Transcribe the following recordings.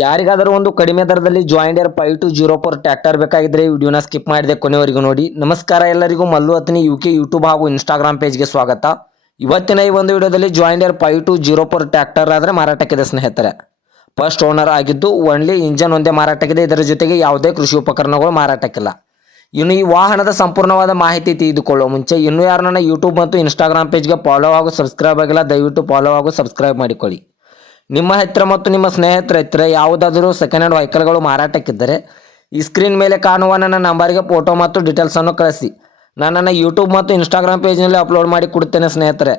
ಯಾರಿಗಾದರೂ ಒಂದು ಕಡಿಮೆ ದರದಲ್ಲಿ ಜಾಯಿಂಡರ್ 5204 ಟ್ರ್ಯಾಕ್ಟರ್ ಬೇಕಾಗಿದ್ದರೆ ವಿಡಿಯೋನ ಸ್ಕಿಪ್ ಮಾಡಿದೆ ಕೊನೆವರೆಗೂ ನೋಡಿ. ನಮಸ್ಕಾರ ಎಲ್ಲರಿಗೂ, ಮಲ್ಲು ಅತ್ನಿ UK ಯೂಟ್ಯೂಬ್ ಹಾಗೂ ಇನ್ಸ್ಟಾಗ್ರಾಮ್ ಪೇಜ್ಗೆ ಸ್ವಾಗತ. ಇವತ್ತಿನ ಈ ಒಂದು ವಿಡಿಯೋದಲ್ಲಿ ಜಾಯಿಂಡರ್ 5204 ಟ್ರ್ಯಾಕ್ಟರ್ ಆದರೆ ಮಾರಾಟಕ್ಕಿದೆ ಸ್ನೇಹಿತರೆ. ಫಸ್ಟ್ ಓನರ್ ಆಗಿದ್ದು ಓನ್ಲಿ ಇಂಜನ್ ಒಂದೇ ಮಾರಾಟಕ್ಕಿದೆ. ಇದರ ಜೊತೆಗೆ ಯಾವುದೇ ಕೃಷಿ ಉಪಕರಣಗಳು ಮಾರಾಟಕ್ಕಿಲ್ಲ. ಇನ್ನು ಈ ವಾಹನದ ಸಂಪೂರ್ಣವಾದ ಮಾಹಿತಿ ತಿಳಿದುಕೊಳ್ಳುವ ಮುಂಚೆ ಇನ್ನೂ ಯಾರು ನನ್ನ ಯೂಟ್ಯೂಬ್ ಮತ್ತು ಇನ್ಸ್ಟಾಗ್ರಾಮ್ ಪೇಜ್ಗೆ ಫಾಲೋ ಹಾಗೂ ಸಬ್ಸ್ಕ್ರೈಬ್ ಆಗಿಲ್ಲ, ದಯವಿಟ್ಟು ಫಾಲೋ ಹಾಗೂ ಸಬ್ಸ್ಕ್ರೈಬ್ ಮಾಡಿಕೊಳ್ಳಿ. ನಿಮ್ಮ ಹತ್ತಿರ ಮತ್ತು ನಿಮ್ಮ ಸ್ನೇಹಿತರ ಹತ್ತಿರ ಯಾವುದಾದರೂ ಸೆಕೆಂಡ್ ಹ್ಯಾಂಡ್ ವೆಹಿಕಲ್ಗಳು ಮಾರಾಟಕ್ಕಿದ್ದರೆ ಈ ಸ್ಕ್ರೀನ್ ಮೇಲೆ ಕಾಣುವ ನನ್ನ ನಂಬರ್ಗೆ ಫೋಟೋ ಮತ್ತು ಡೀಟೇಲ್ಸನ್ನು ಕಳಿಸಿ. ನಾನು ನನ್ನ ಯೂಟ್ಯೂಬ್ ಮತ್ತು ಇನ್ಸ್ಟಾಗ್ರಾಮ್ ಪೇಜ್ನಲ್ಲಿ ಅಪ್ಲೋಡ್ ಮಾಡಿ ಕೊಡುತ್ತೇನೆ ಸ್ನೇಹಿತರೆ.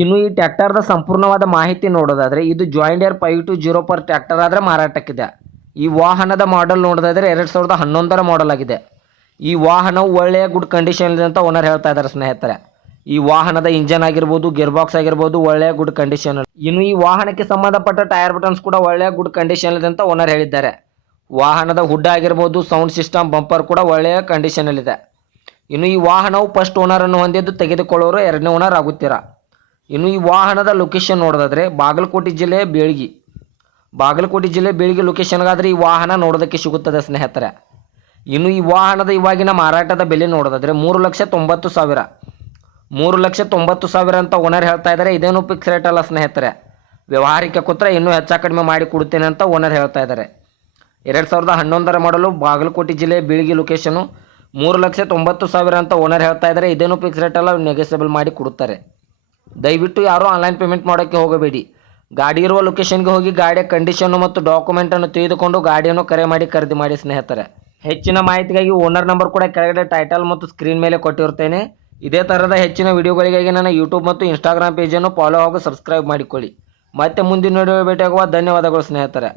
ಇನ್ನು ಈ ಟ್ರ್ಯಾಕ್ಟರ್ದ ಸಂಪೂರ್ಣವಾದ ಮಾಹಿತಿ ನೋಡೋದಾದರೆ ಇದು ಜಾಯಿಂಡರ್ 5204 ಟ್ರ್ಯಾಕ್ಟರ್ ಆದರೆ ಮಾರಾಟಕ್ಕಿದೆ. ಈ ವಾಹನದ ಮಾಡೆಲ್ ನೋಡೋದಾದರೆ 2011 ಮಾಡೆಲ್ ಆಗಿದೆ. ಈ ವಾಹನವು ಒಳ್ಳೆಯ ಗುಡ್ ಕಂಡೀಷನ್ ಇದೆ ಅಂತ ಓನರ್ ಹೇಳ್ತಾ ಇದ್ದಾರೆ ಸ್ನೇಹಿತರೆ. ಈ ವಾಹನದ ಇಂಜನ್ ಆಗಿರ್ಬೋದು, ಗೇರ್ ಬಾಕ್ಸ್ ಆಗಿರ್ಬೋದು ಒಳ್ಳೆಯ ಗುಡ್ ಕಂಡೀಷನ್. ಇನ್ನು ಈ ವಾಹನಕ್ಕೆ ಸಂಬಂಧಪಟ್ಟ ಟೈರ್ ಬಟನ್ಸ್ ಕೂಡ ಒಳ್ಳೆಯ ಗುಡ್ ಕಂಡೀಷನ್ ಇದೆ ಅಂತ ಓನರ್ ಹೇಳಿದ್ದಾರೆ. ವಾಹನದ ಹುಡ್ ಆಗಿರ್ಬೋದು, ಸೌಂಡ್ ಸಿಸ್ಟಮ್, ಬಂಪರ್ ಕೂಡ ಒಳ್ಳೆಯ ಕಂಡೀಷನಲ್ಲಿದೆ. ಇನ್ನು ಈ ವಾಹನವು ಫಸ್ಟ್ ಓನರನ್ನು ಹೊಂದಿದ್ದು ತೆಗೆದುಕೊಳ್ಳೋರು ಎರಡನೇ ಓನರ್ ಆಗುತ್ತೀರಾ. ಇನ್ನು ಈ ವಾಹನದ ಲೊಕೇಶನ್ ನೋಡೋದಾದರೆ ಬಾಗಲಕೋಟೆ ಜಿಲ್ಲೆ ಬೇಳ್ಗಿ ಲೊಕೇಶನ್ಗಾದರೆ ಈ ವಾಹನ ನೋಡೋದಕ್ಕೆ ಸಿಗುತ್ತದೆ ಸ್ನೇಹಿತರೆ. ಇನ್ನು ಈ ವಾಹನದ ಇವಾಗಿನ ಮಾರಾಟದ ಬೆಲೆ ನೋಡೋದಾದರೆ 3,90,000 3,90,000 ಅಂತ ಓನರ್ ಹೇಳ್ತಾ ಇದ್ದಾರೆ. ಇದೇನು ಫಿಕ್ಸ್ ರೇಟ್ ಅಲ್ಲ ಸ್ನೇಹಿತರೆ. ವ್ಯವಹಾರಕ್ಕೆ ಕೂತ್ರೆ ಇನ್ನೂ ಹೆಚ್ಚು ಕಡಿಮೆ ಮಾಡಿ ಕೊಡ್ತೇನೆ ಅಂತ ಓನರ್ ಹೇಳ್ತಾ ಇದ್ದಾರೆ. 2011 ಮಾಡಲು ಬಾಗಲಕೋಟೆ ಜಿಲ್ಲೆ ಬೀಳ್ಗಿ ಲೊಕೇಶನು 3,90,000 ಅಂತ ಓನರ್ ಹೇಳ್ತಾ ಇದ್ದಾರೆ. ಇದೇನು ಫಿಕ್ಸ್ ರೇಟ್ ಅಲ್ಲ, ನೆಗೆಸಬಲ್ ಮಾಡಿ ಕೊಡುತ್ತಾರೆ. ದಯವಿಟ್ಟು ಯಾರೂ ಆನ್ಲೈನ್ ಪೇಮೆಂಟ್ ಮಾಡೋಕ್ಕೆ ಹೋಗಬೇಡಿ. ಗಾಡಿ ಇರುವ ಲೊಕೇಶನ್ಗೆ ಹೋಗಿ ಗಾಡಿಯ ಕಂಡೀಷನ್ನು ಮತ್ತು ಡಾಕ್ಯುಮೆಂಟನ್ನು ತೆಗೆದುಕೊಂಡು ಗಾಡಿಯನ್ನು ಕರೆ ಮಾಡಿ ಖರೀದಿ ಮಾಡಿ ಸ್ನೇಹಿತರೆ. ಹೆಚ್ಚಿನ ಮಾಹಿತಿಗಾಗಿ ಓನರ್ ನಂಬರ್ ಕೂಡ ಕೆಳಗಡೆ ಟೈಟಲ್ ಮತ್ತು ಸ್ಕ್ರೀನ್ ಮೇಲೆ ಕೊಟ್ಟಿರ್ತೇನೆ. ಇದೇ ಥರದ ಹೆಚ್ಚಿನ ವಿಡಿಯೋಗಳಿಗಾಗಿ ನನ್ನ ಯೂಟ್ಯೂಬ್ ಮತ್ತು ಇನ್ಸ್ಟಾಗ್ರಾಮ್ ಪೇಜನ್ನು ಫಾಲೋ ಹಾಗೂ ಸಬ್ಸ್ಕ್ರೈಬ್ ಮಾಡಿಕೊಳ್ಳಿ. ಮತ್ತೆ ಮುಂದಿನ ವಿಡಿಯೋ ಭೇಟಿಯಾಗುವ. ಧನ್ಯವಾದಗಳು ಸ್ನೇಹಿತರೆ.